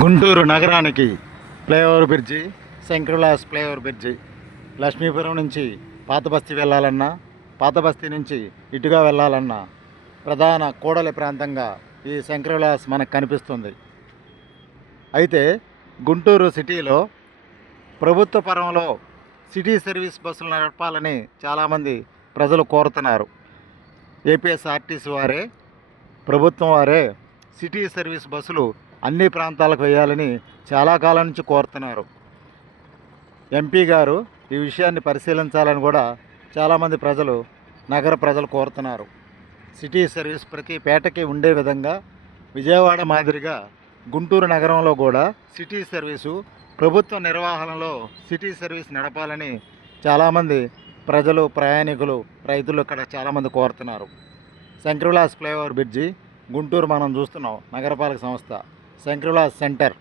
గుంటూరు నగరానికి flyover bridge, శంకర్లాస్ flyover bridge. Lakshmipuram నుంచి పాత బస్తీ వెళ్ళాలన్నా, పాత బస్తీ నుంచి ఇటుగా వెళ్ళాలన్నా ప్రధాన కూడలి ప్రాంతంగా ఈ శంకర్లాస్ మనకు కనిపిస్తుంది. అయితే గుంటూరు సిటీలో ప్రభుత్వ పరంలో సిటీ సర్వీస్ బస్సులు నడపాలని చాలామంది ప్రజలు కోరుతున్నారు. ఏపీఎస్ఆర్టీసీ వారే, ప్రభుత్వం వారే సిటీ సర్వీస్ బస్సులు అన్ని ప్రాంతాలకు వేయాలని చాలా కాలం నుంచి కోరుతున్నారు. ఎంపీ గారు ఈ విషయాన్ని పరిశీలించాలని కూడా చాలామంది ప్రజలు, నగర ప్రజలు కోరుతున్నారు. సిటీ సర్వీస్ ప్రతి పేటకి ఉండే విధంగా విజయవాడ మాదిరిగా గుంటూరు నగరంలో కూడా సిటీ సర్వీసు ప్రభుత్వ నిర్వహణలో సిటీ సర్వీస్ నడపాలని చాలామంది ప్రజలు, ప్రయాణికులు, రైతులు ఇక్కడ చాలామంది కోరుతున్నారు. శంకర్లాస్ ఫ్లైఓవర్ బ్రిడ్జి గుంటూరు మనం చూస్తున్నాం. నగరపాలక సంస్థ శంకర్లాస్ సెంటర్